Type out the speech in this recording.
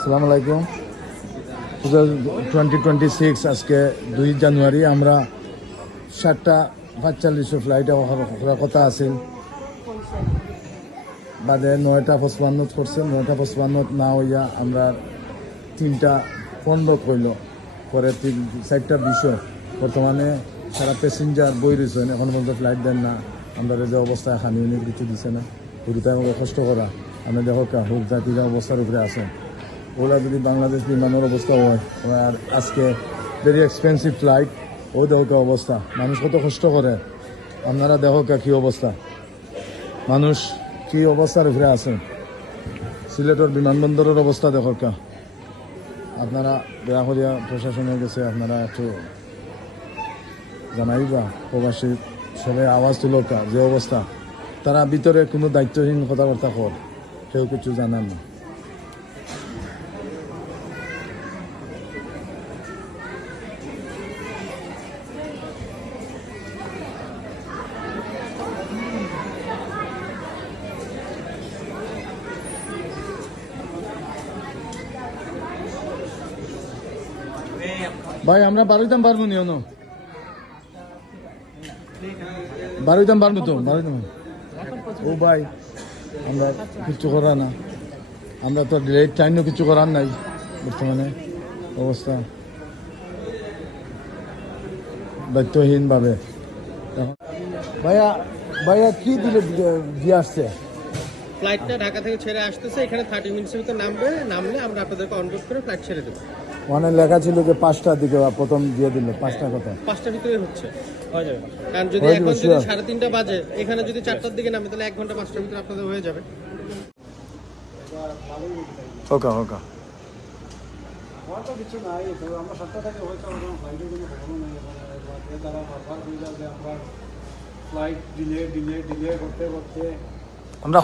আসসালামু আলাইকুম। 2026 আজকে 2 জানুয়ারি আমরা 7:45 ফ্লাইটে হওয়ার কথা আছিল, বাদে 9:55 করছে। 9:55 না হইয়া আমরা 3:15 কইল, পরে 4:20 বর্তমানে সারা প্যাসেঞ্জার বই রয়েছেন, এখন পর্যন্ত ফ্লাইট দেন না। আমরা যে অবস্থায় খানি ইউনিট কিছু দিছে না, হুরুতে আমাকে কষ্ট করা। আমরা দেখো হুর জাতিরা অবস্থার উপরে আছে, ওরা যদি বাংলাদেশ বিমানের অবস্থা হয়, আর আজকে ভেরি এক্সপেন্সিভ ফ্লাইট, ও দেখো অবস্থা, মানুষ কত কষ্ট করে। আপনারা দেখো কি অবস্থা, মানুষ কি অবস্থার উপরে আছে। সিলেটের বিমানবন্দরের অবস্থা দেখো আপনারা দয়া করিয়া প্রশাসনের কাছে আপনারা একটু জানাইবা, প্রবাসী সবাই আওয়াজ তুলো যে অবস্থা। তারা ভিতরে কোনো দায়িত্বহীন কথাবার্তা কর, কেউ কিছু জানান না। ভাই আমরা বারোইতাম পারবো নি, বারোইতাম পারবো তো, বারোইতাম। ও ভাই আমরা কিছু করার না, আমরা তো লেট টাইমও কিছু করার নাই বর্তমানে অবস্থা দায়িত্বহীন ভাবে। ভাইয়া ভাইয়া কি দিলে দিয়ে আসছে? ফ্লাইটটা ঢাকা থেকে ছেড়ে আসতেছে, এখানে 30 মিনিটের ভিতরে নামলে আমরা আপনাদেরকে অনবোর্ড করে ফ্লাইট ছেড়ে দেবো। মানে লেখা ছিল যে 5টার দিকে প্রথম দিয়ে দিল, 5টার কথা 5টার ভিতরে হচ্ছে, হয়ে যাবে। কারণ যদি এখন যদি 3:30 বাজে, এখানে যদি 4টার দিকে নামে, তাহলে 1 ঘন্টা 5টার ভিতরে আপনাদের হয়ে যাবে। ওকে ওকে কিছু নাই, আমরা 7টা থেকে হয়তো ফ্লাইটের কোনো খবর নেই। তারা বারবার হয়ে যাবে, আমরা ফ্লাইট ডিলে করতে আমরা